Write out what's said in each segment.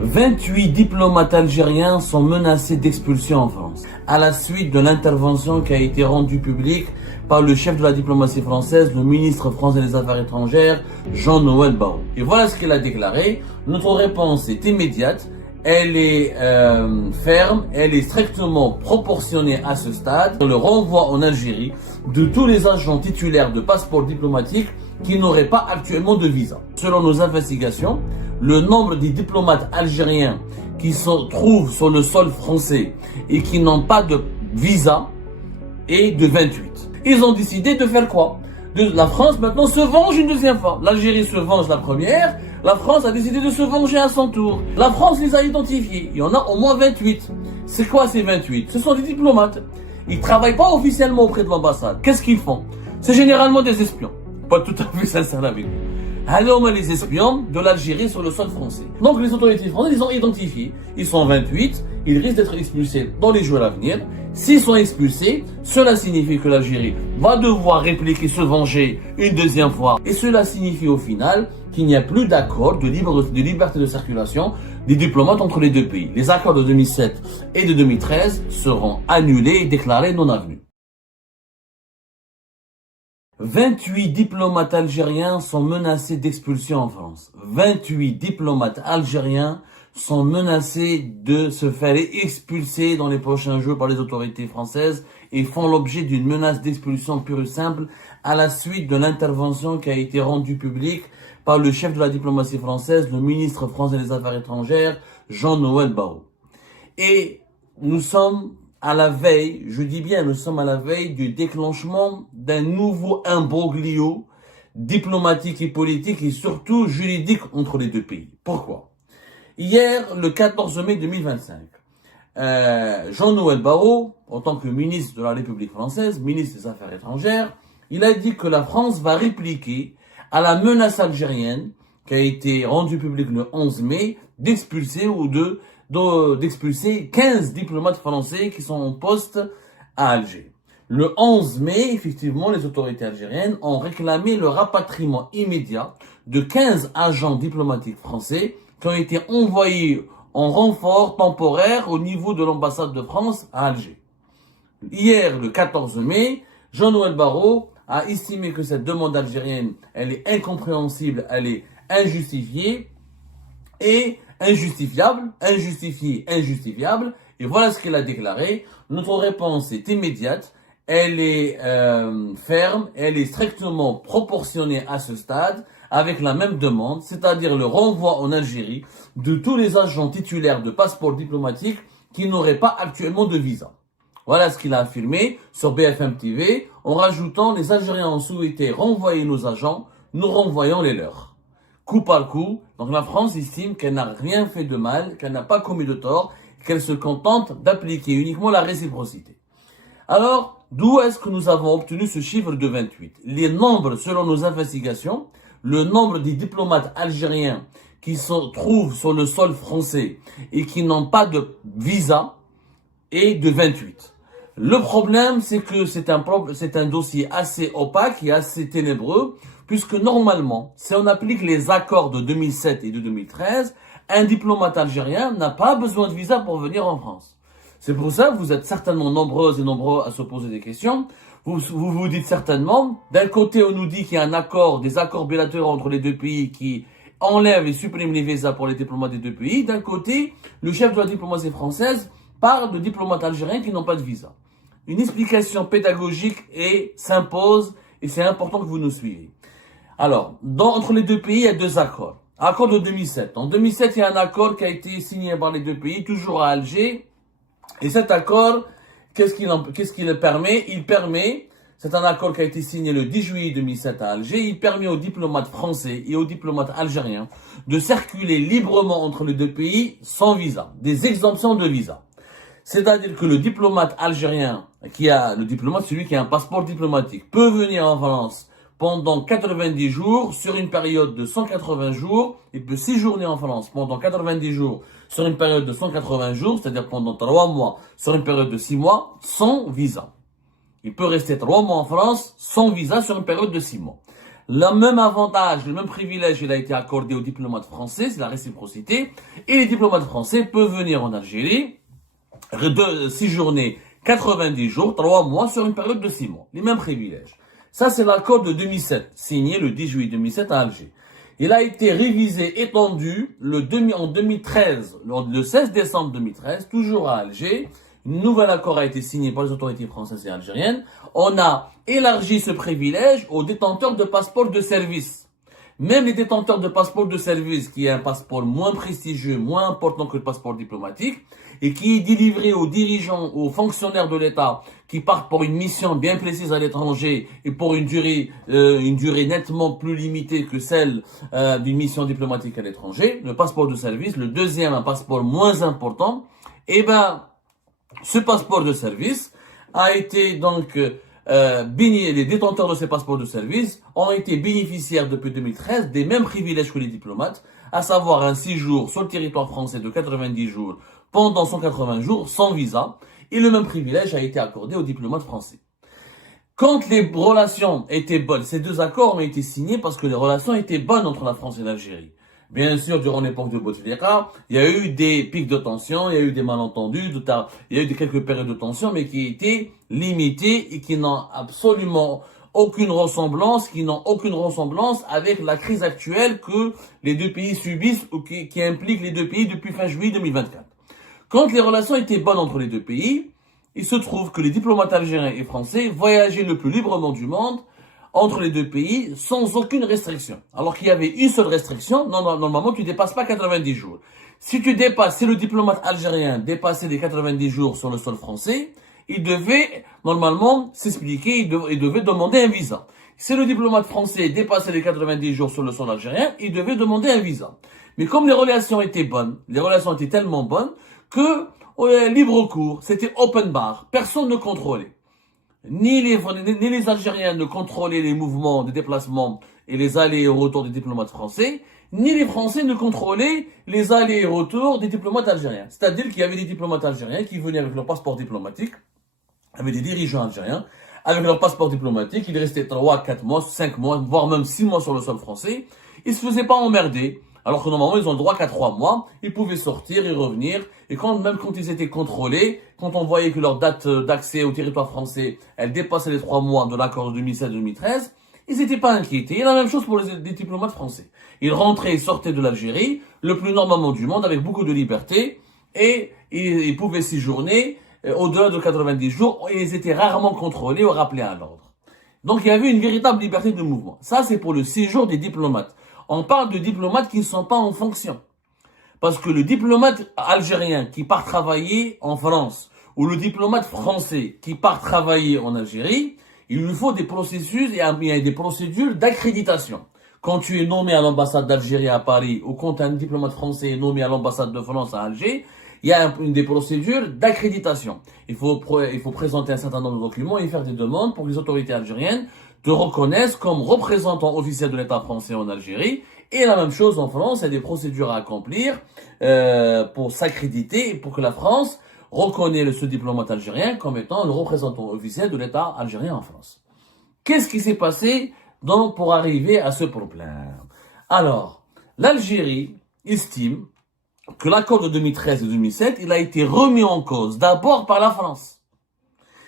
28 diplomates algériens sont menacés d'expulsion en France, à la suite de l'intervention qui a été rendue publique par le chef de la diplomatie française, le ministre français des Affaires étrangères, Jean-Noël Barrot. Et voilà ce qu'il a déclaré. Notre réponse est immédiate, elle est ferme, elle est strictement proportionnée à ce stade. Le renvoi en Algérie de tous les agents titulaires de passeports diplomatiques qui n'auraient pas actuellement de visa. Selon nos investigations, le nombre des diplomates algériens qui se trouvent sur le sol français et qui n'ont pas de visa est de 28. Ils ont décidé de faire quoi? La France maintenant se venge une deuxième fois. L'Algérie se venge la première, la France a décidé de se venger à son tour. La France les a identifiés, il y en a au moins 28. C'est quoi ces 28? Ce sont des diplomates. Ils travaillent pas officiellement auprès de l'ambassade. Qu'est-ce qu'ils font? C'est généralement des espions. Pas tout à fait sincère avec vous. Alors, les espions de l'Algérie sur le sol français. Donc, les autorités françaises, ils ont identifié. Ils sont 28. Ils risquent d'être expulsés dans les jours à venir. S'ils sont expulsés, cela signifie que l'Algérie va devoir répliquer, se venger une deuxième fois. Et cela signifie au final qu'il n'y a plus d'accord de liberté de circulation des diplomates entre les deux pays. Les accords de 2007 et de 2013 seront annulés et déclarés non avenus. 28 diplomates algériens sont menacés d'expulsion en France. 28 diplomates algériens sont menacés de se faire expulser dans les prochains jours par les autorités françaises et font l'objet d'une menace d'expulsion pure et simple à la suite de l'intervention qui a été rendue publique par le chef de la diplomatie française, le ministre français des Affaires étrangères, Jean-Noël Barrot. Et nous sommes à la veille, je dis bien, nous sommes à la veille du déclenchement d'un nouveau imbroglio diplomatique et politique et surtout juridique entre les deux pays. Pourquoi? Hier, le 14 mai 2025, Jean-Noël Barrot, en tant que ministre de la République française, ministre des Affaires étrangères, il a dit que la France va répliquer à la menace algérienne qui a été rendue publique le 11 mai d'expulser d'expulser 15 diplomates français qui sont en poste à Alger. Le 11 mai, effectivement, les autorités algériennes ont réclamé le rapatriement immédiat de 15 agents diplomatiques français qui ont été envoyés en renfort temporaire au niveau de l'ambassade de France à Alger. Hier, le 14 mai, Jean-Noël Barrot a estimé que cette demande algérienne, elle est incompréhensible, elle est injustifiée et injustifiable, injustifiable. Et voilà ce qu'il a déclaré. Notre réponse est immédiate, elle est ferme, elle est strictement proportionnée à ce stade avec la même demande, c'est-à-dire le renvoi en Algérie de tous les agents titulaires de passeports diplomatiques qui n'auraient pas actuellement de visa. Voilà ce qu'il a affirmé sur BFM TV en rajoutant: les Algériens ont souhaité renvoyer nos agents, nous renvoyons les leurs. Coup par coup, donc la France estime qu'elle n'a rien fait de mal, qu'elle n'a pas commis de tort, qu'elle se contente d'appliquer uniquement la réciprocité. Alors, d'où est-ce que nous avons obtenu ce chiffre de 28? Les nombres, selon nos investigations, le nombre des diplomates algériens qui se trouvent sur le sol français et qui n'ont pas de visa est de 28. Le problème, c'est que c'est un dossier assez opaque et assez ténébreux, puisque normalement, si on applique les accords de 2007 et de 2013, un diplomate algérien n'a pas besoin de visa pour venir en France. C'est pour ça que vous êtes certainement nombreuses et nombreux à se poser des questions. Vous dites certainement, d'un côté on nous dit qu'il y a des accords bilatéraux entre les deux pays qui enlèvent et suppriment les visas pour les diplomates des deux pays. D'un côté, le chef de la diplomatie française parle de diplomates algériens qui n'ont pas de visa. Une explication pédagogique s'impose et c'est important que vous nous suiviez. Alors, entre les deux pays, il y a deux accords. Accord de 2007. En 2007, il y a un accord qui a été signé par les deux pays, toujours à Alger. Et cet accord, qu'est-ce qu'il permet? C'est un accord qui a été signé le 10 juillet 2007 à Alger. Il permet aux diplomates français et aux diplomates algériens de circuler librement entre les deux pays sans visa. Des exemptions de visa. C'est-à-dire que le diplomate algérien, celui qui a un passeport diplomatique, peut venir en France pendant 90 jours sur une période de 180 jours. Il peut séjourner en France pendant 90 jours sur une période de 180 jours, c'est-à-dire pendant 3 mois sur une période de 6 mois, sans visa. Il peut rester 3 mois en France sans visa sur une période de 6 mois. Le même avantage, le même privilège, il a été accordé aux diplomates français, c'est la réciprocité. Et les diplomates français peuvent venir en Algérie, séjourner 90 jours, 3 mois sur une période de 6 mois. Les mêmes privilèges. Ça, c'est l'accord de 2007, signé le 10 juillet 2007 à Alger. Il a été révisé, étendu en 2013, le 16 décembre 2013, toujours à Alger. Un nouvel accord a été signé par les autorités françaises et algériennes. On a élargi ce privilège aux détenteurs de passeports de service. Même les détenteurs de passeports de service, qui est un passeport moins prestigieux, moins important que le passeport diplomatique, et qui est délivré aux dirigeants, aux fonctionnaires de l'État, qui partent pour une mission bien précise à l'étranger et pour une durée nettement plus limitée que celle d'une mission diplomatique à l'étranger, le passeport de service, le deuxième, un passeport moins important, eh ben, ce passeport de service a été donc les détenteurs de ces passeports de service ont été bénéficiaires depuis 2013 des mêmes privilèges que les diplomates, à savoir un séjour sur le territoire français de 90 jours pendant 180 jours sans visa, et le même privilège a été accordé aux diplomates français. Quand les relations étaient bonnes, ces deux accords ont été signés parce que les relations étaient bonnes entre la France et l'Algérie. Bien sûr, durant l'époque de Bouteflika, il y a eu des pics de tension, il y a eu des malentendus, il y a eu quelques périodes de tension, mais qui étaient limitées et qui n'ont absolument aucune ressemblance, avec la crise actuelle que les deux pays subissent ou qui implique les deux pays depuis fin juillet 2024. Quand les relations étaient bonnes entre les deux pays, il se trouve que les diplomates algériens et français voyageaient le plus librement du monde entre les deux pays sans aucune restriction. Alors qu'il y avait une seule restriction, normalement tu dépasses pas 90 jours. Si le diplomate algérien dépassait les 90 jours sur le sol français, il devait normalement s'expliquer, il devait demander un visa. Si le diplomate français dépassait les 90 jours sur le sol algérien, il devait demander un visa. Mais comme les relations étaient bonnes, les relations étaient tellement bonnes que libre cours, c'était open bar, personne ne contrôlait. Ni les Algériens ne contrôlaient les mouvements de déplacement et les allers et retours des diplomates français, ni les Français ne contrôlaient les allers et retours des diplomates algériens. C'est-à-dire qu'il y avait des diplomates algériens qui venaient avec leur passeport diplomatique, avec des dirigeants algériens, avec leur passeport diplomatique, ils restaient 3, 4 mois, 5 mois, voire même 6 mois sur le sol français. Ils se faisaient pas emmerder. Alors que normalement, ils ont le droit qu'à 3 mois, ils pouvaient sortir et revenir. Et même quand ils étaient contrôlés, quand on voyait que leur date d'accès au territoire français, elle dépassait les 3 mois de l'accord de 2016-2013, ils n'étaient pas inquiétés. Et la même chose pour les diplomates français. Ils rentraient et sortaient de l'Algérie, le plus normalement du monde, avec beaucoup de liberté, et ils pouvaient séjourner au-delà de 90 jours, et ils étaient rarement contrôlés ou rappelés à l'ordre. Donc il y avait une véritable liberté de mouvement. Ça, c'est pour le séjour des diplomates. On parle de diplomates qui ne sont pas en fonction. Parce que le diplomate algérien qui part travailler en France, ou le diplomate français qui part travailler en Algérie, il lui faut des processus, il y a des procédures d'accréditation. Quand tu es nommé à l'ambassade d'Algérie à Paris, ou quand un diplomate français est nommé à l'ambassade de France à Alger, il y a des procédures d'accréditation. Il faut présenter un certain nombre de documents et faire des demandes pour que les autorités algériennes te reconnaissent comme représentant officiel de l'État français en Algérie. Et la même chose en France, il y a des procédures à accomplir pour s'accréditer et pour que la France reconnaisse ce diplomate algérien comme étant le représentant officiel de l'État algérien en France. Qu'est-ce qui s'est passé pour arriver à ce problème? Alors, l'Algérie estime que l'accord de 2013 et 2007, il a été remis en cause d'abord par la France.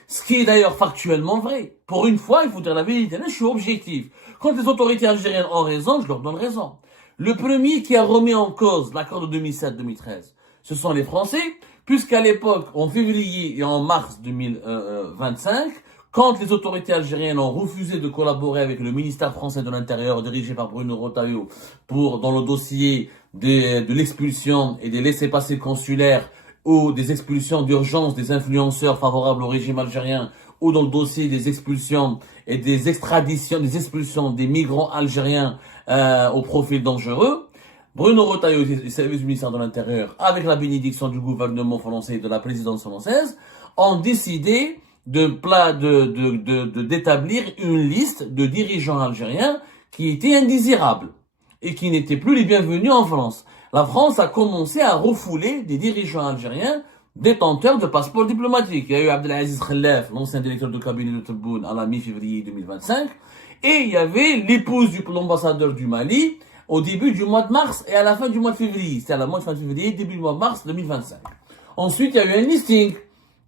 Ce qui est d'ailleurs factuellement vrai. Pour une fois, il faut dire la vérité. Là, je suis objectif. Quand les autorités algériennes ont raison, je leur donne raison. Le premier qui a remis en cause l'accord de 2007-2013, ce sont les Français, puisqu'à l'époque, en février et en mars 2025, quand les autorités algériennes ont refusé de collaborer avec le ministère français de l'Intérieur dirigé par Bruno Retailleau dans le dossier de l'expulsion et des laissez-passer consulaires ou des expulsions d'urgence des influenceurs favorables au régime algérien, ou dans le dossier des expulsions et des expulsions des migrants algériens au profil dangereux, Bruno Retailleau et les services du ministère de l'Intérieur, avec la bénédiction du gouvernement français et de la présidence française, ont décidé d'établir une liste de dirigeants algériens qui étaient indésirables et qui n'étaient plus les bienvenus en France. La France a commencé à refouler des dirigeants algériens détenteurs de passeports diplomatiques. Il y a eu Abdelaziz Khelef, l'ancien directeur de cabinet de Tebboune, à la mi-février 2025. Et il y avait l'épouse de l'ambassadeur du Mali au début du mois de mars et à la fin du mois de février. C'était à la fin de février, début du mois de mars 2025. Ensuite, il y a eu un listing.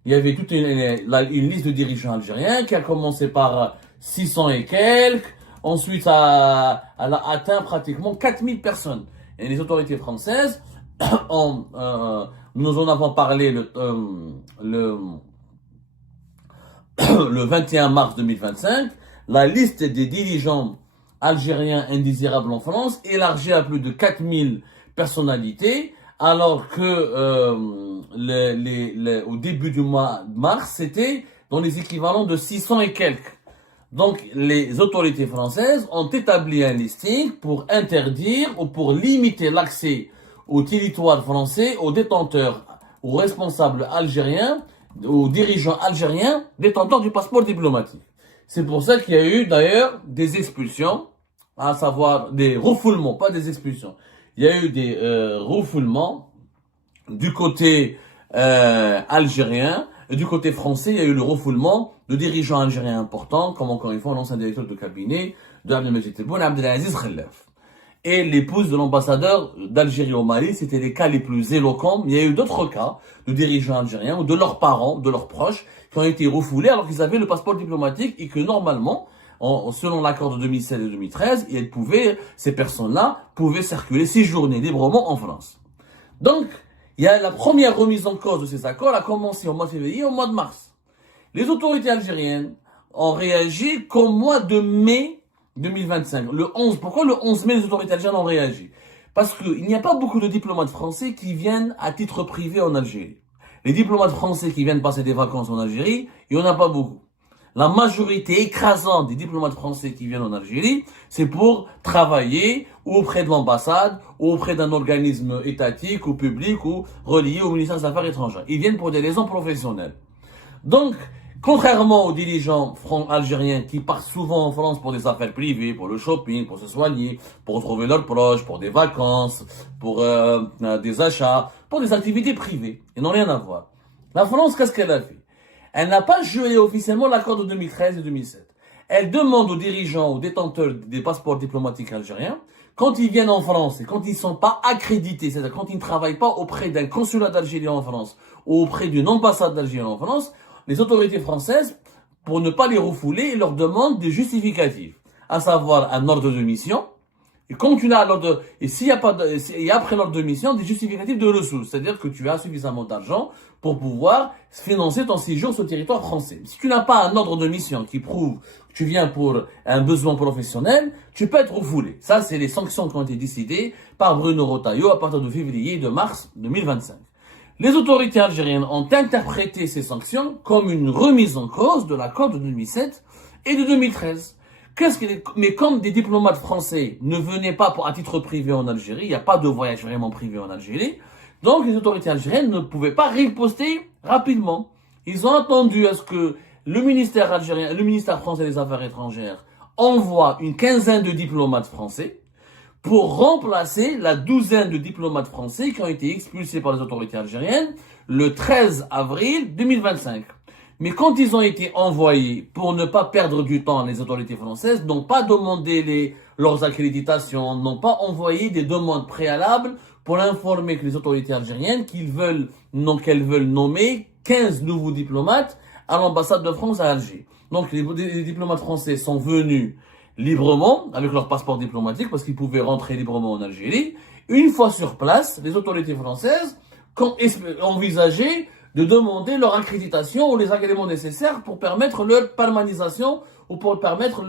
Il y avait toute une liste de dirigeants algériens qui a commencé par 600 et quelques. Ensuite, elle a atteint pratiquement 4000 personnes. Et les autorités françaises, nous en avons parlé le 21 mars 2025, la liste des dirigeants algériens indésirables en France élargie à plus de 4000 personnalités, alors que au début du mois de mars, c'était dans les équivalents de 600 et quelques. Donc, les autorités françaises ont établi un listing pour interdire ou pour limiter l'accès au territoire français aux détenteurs, aux responsables algériens, aux dirigeants algériens détenteurs du passeport diplomatique. C'est pour ça qu'il y a eu d'ailleurs des expulsions, à savoir des refoulements, pas des expulsions. Il y a eu des refoulements du côté algérien et du côté français. Il y a eu le refoulement de dirigeants algériens importants, comme encore une fois l'ancien directeur de cabinet de Abdelmajid Tebboune, Abdelaziz Khelaf. Et l'épouse de l'ambassadeur d'Algérie au Mali, c'était les cas les plus éloquents. Mais il y a eu d'autres cas de dirigeants algériens ou de leurs parents, de leurs proches, qui ont été refoulés alors qu'ils avaient le passeport diplomatique et que normalement, selon l'accord de 2016 et 2013, ces personnes-là pouvaient circuler, séjourner librement en France. Donc, il y a la première remise en cause de ces accords a commencé au mois de février et au mois de mars. Les autorités algériennes ont réagi qu'au mois de mai 2025. Pourquoi le 11 mai les autorités algériennes ont réagi? Parce qu'il n'y a pas beaucoup de diplomates français qui viennent à titre privé en Algérie. Les diplomates français qui viennent passer des vacances en Algérie, il n'y en a pas beaucoup. La majorité écrasante des diplomates français qui viennent en Algérie, c'est pour travailler ou auprès de l'ambassade, ou auprès d'un organisme étatique ou public ou relié au ministère des Affaires étrangères. Ils viennent pour des raisons professionnelles. Donc, contrairement aux dirigeants algériens qui partent souvent en France pour des affaires privées, pour le shopping, pour se soigner, pour retrouver leurs proches, pour des vacances, pour des achats, pour des activités privées, ils n'ont rien à voir. La France, qu'est-ce qu'elle a fait? Elle n'a pas gelé officiellement l'accord de 2013 et 2007. Elle demande aux dirigeants, aux détenteurs des passeports diplomatiques algériens, quand ils viennent en France et quand ils ne sont pas accrédités, c'est-à-dire quand ils ne travaillent pas auprès d'un consulat d'Algérie en France ou auprès d'une ambassade d'Algérie en France, les autorités françaises, pour ne pas les refouler, leur demandent des justificatifs, à savoir un ordre de mission, et quand tu as l'ordre et s'il y a pas et après l'ordre de mission, des justificatifs de ressources, c'est-à-dire que tu as suffisamment d'argent pour pouvoir financer ton séjour sur le territoire français. Si tu n'as pas un ordre de mission qui prouve que tu viens pour un besoin professionnel, tu peux être refoulé. Ça, c'est les sanctions qui ont été décidées par Bruno Retailleau à partir de février et de mars 2025. Les autorités algériennes ont interprété ces sanctions comme une remise en cause de l'accord de 2007 et de 2013. Mais comme des diplomates français ne venaient pas à titre privé en Algérie, il n'y a pas de voyage vraiment privé en Algérie, donc les autorités algériennes ne pouvaient pas riposter rapidement. Ils ont attendu à ce que le ministère français des Affaires étrangères envoie une quinzaine de diplomates français pour remplacer la douzaine de diplomates français qui ont été expulsés par les autorités algériennes le 13 avril 2025. Mais quand ils ont été envoyés, pour ne pas perdre du temps, les autorités françaises n'ont pas demandé leurs accréditations, n'ont pas envoyé des demandes préalables pour informer que les autorités algériennes qu'elles veulent nommer 15 nouveaux diplomates à l'ambassade de France à Alger. Donc les diplomates français sont venus librement, avec leur passeport diplomatique, parce qu'ils pouvaient rentrer librement en Algérie. Une fois sur place, les autorités françaises ont envisagé de demander leur accréditation ou les agréments nécessaires pour permettre leur permanisation ou pour permettre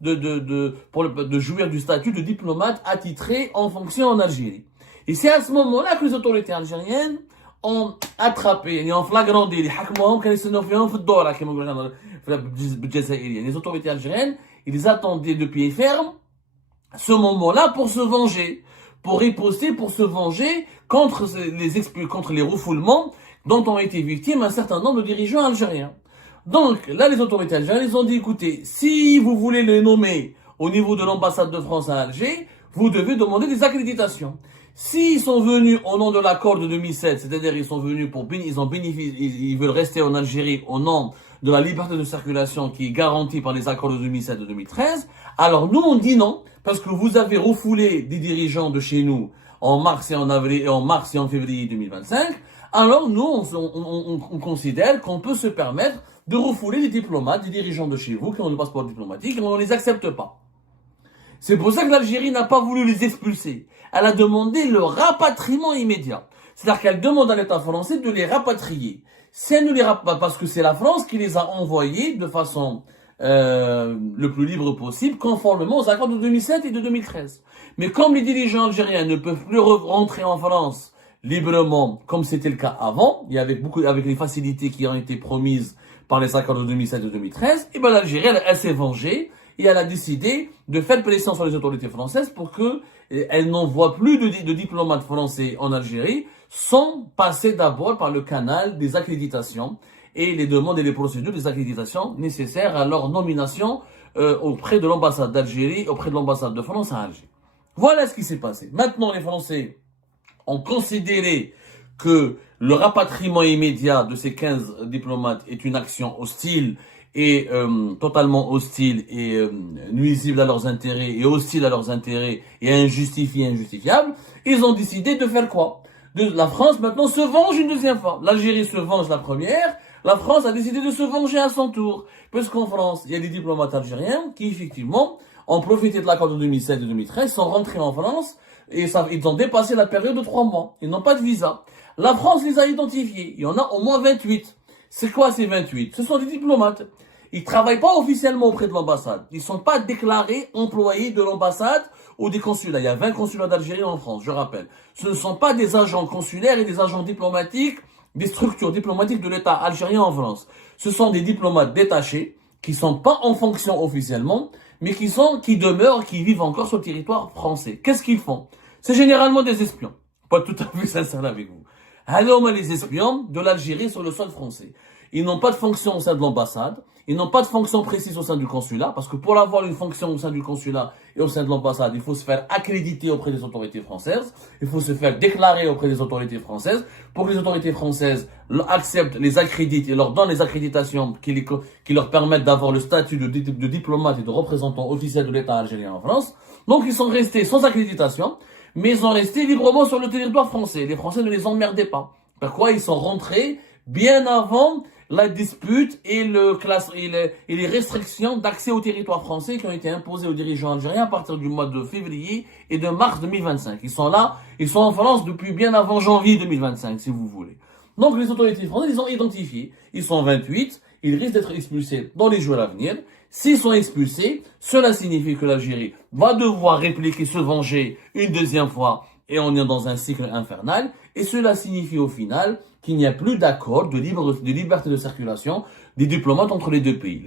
de jouir du statut de diplomate attitré en fonction en Algérie. Et c'est à ce moment-là que les autorités algériennes ont attrapé, en flagrant délit, les autorités algériennes, ils attendaient de pied ferme ce moment-là pour se venger, pour riposter, pour se venger contre les refoulements dont ont été victimes un certain nombre de dirigeants algériens. Donc, là, les autorités algériennes, ils ont dit, écoutez, si vous voulez les nommer au niveau de l'ambassade de France à Alger, vous devez demander des accréditations. S'ils sont venus au nom de l'accord de 2007, c'est-à-dire ils sont venus ils veulent rester en Algérie au nom de la liberté de circulation qui est garantie par les accords de 2007 et de 2013, alors nous on dit non, parce que vous avez refoulé des dirigeants de chez nous en mars et en février 2025, alors nous on considère qu'on peut se permettre de refouler des diplomates, des dirigeants de chez vous qui ont le passeport diplomatique et on ne les accepte pas. C'est pour ça que l'Algérie n'a pas voulu les expulser. Elle a demandé le rapatriement immédiat. C'est-à-dire qu'elle demande à l'État français de les rapatrier. Si elle ne les pas parce que c'est la France qui les a envoyés de façon le plus libre possible, conformément aux accords de 2007 et de 2013. Mais comme les dirigeants algériens ne peuvent plus rentrer en France librement, comme c'était le cas avant, et avec les facilités qui ont été promises par les accords de 2007 et de 2013, et ben l'Algérie, elle s'est vengée et elle a décidé de faire pression sur les autorités françaises pour qu'elles n'envoient plus de diplomates français en Algérie sans passer d'abord par le canal des accréditations et les demandes et les procédures des accréditations nécessaires à leur nomination auprès de l'ambassade d'Algérie, auprès de l'ambassade de France à Alger. Voilà ce qui s'est passé. Maintenant, les Français ont considéré que le rapatriement immédiat de ces 15 diplomates est une action hostile et totalement hostile et nuisible à leurs intérêts et hostile à leurs intérêts et injustifié, injustifiable. Ils ont décidé de faire quoi? La France maintenant se venge une deuxième fois. L'Algérie se venge la première. La France a décidé de se venger à son tour. Parce qu'en France, il y a des diplomates algériens qui effectivement ont profité de l'accord de 2007 et 2013, sont rentrés en France et ils ont dépassé la période de 3 mois. Ils n'ont pas de visa. La France les a identifiés. Il y en a au moins 28. C'est quoi ces 28? Ce sont des diplomates. Ils travaillent pas officiellement auprès de l'ambassade. Ils sont pas déclarés employés de l'ambassade ou des consulats. Il y a 20 consulats d'Algérie en France, je rappelle. Ce ne sont pas des agents consulaires et des agents diplomatiques, des structures diplomatiques de l'État algérien en France. Ce sont des diplomates détachés qui sont pas en fonction officiellement, mais qui demeurent, qui vivent encore sur le territoire français. Qu'est-ce qu'ils font? C'est généralement des espions. Pas tout à fait sincère avec vous. Alors, les espions de l'Algérie sur le sol français. Ils n'ont pas de fonction au sein de l'ambassade. Ils n'ont pas de fonction précise au sein du consulat, parce que pour avoir une fonction au sein du consulat et au sein de l'ambassade, il faut se faire accréditer auprès des autorités françaises, il faut se faire déclarer auprès des autorités françaises, pour que les autorités françaises acceptent, les accréditent et leur donnent les accréditations qui leur permettent d'avoir le statut de diplomate et de représentant officiel de l'État algérien en France. Donc ils sont restés sans accréditation, mais ils sont restés librement sur le territoire français. Les Français ne les emmerdaient pas. Pourquoi? Ils sont rentrés bien avant la dispute et les restrictions d'accès au territoire français qui ont été imposées aux dirigeants algériens à partir du mois de février et de mars 2025. Ils sont là, ils sont en France depuis bien avant janvier 2025, si vous voulez. Donc les autorités françaises, ils ont identifié. Ils sont 28, ils risquent d'être expulsés dans les jours à venir. S'ils sont expulsés, cela signifie que l'Algérie va devoir répliquer, se venger une deuxième fois et on est dans un cycle infernal. Et cela signifie au final qu'il n'y a plus d'accord de liberté de circulation des diplomates entre les deux pays.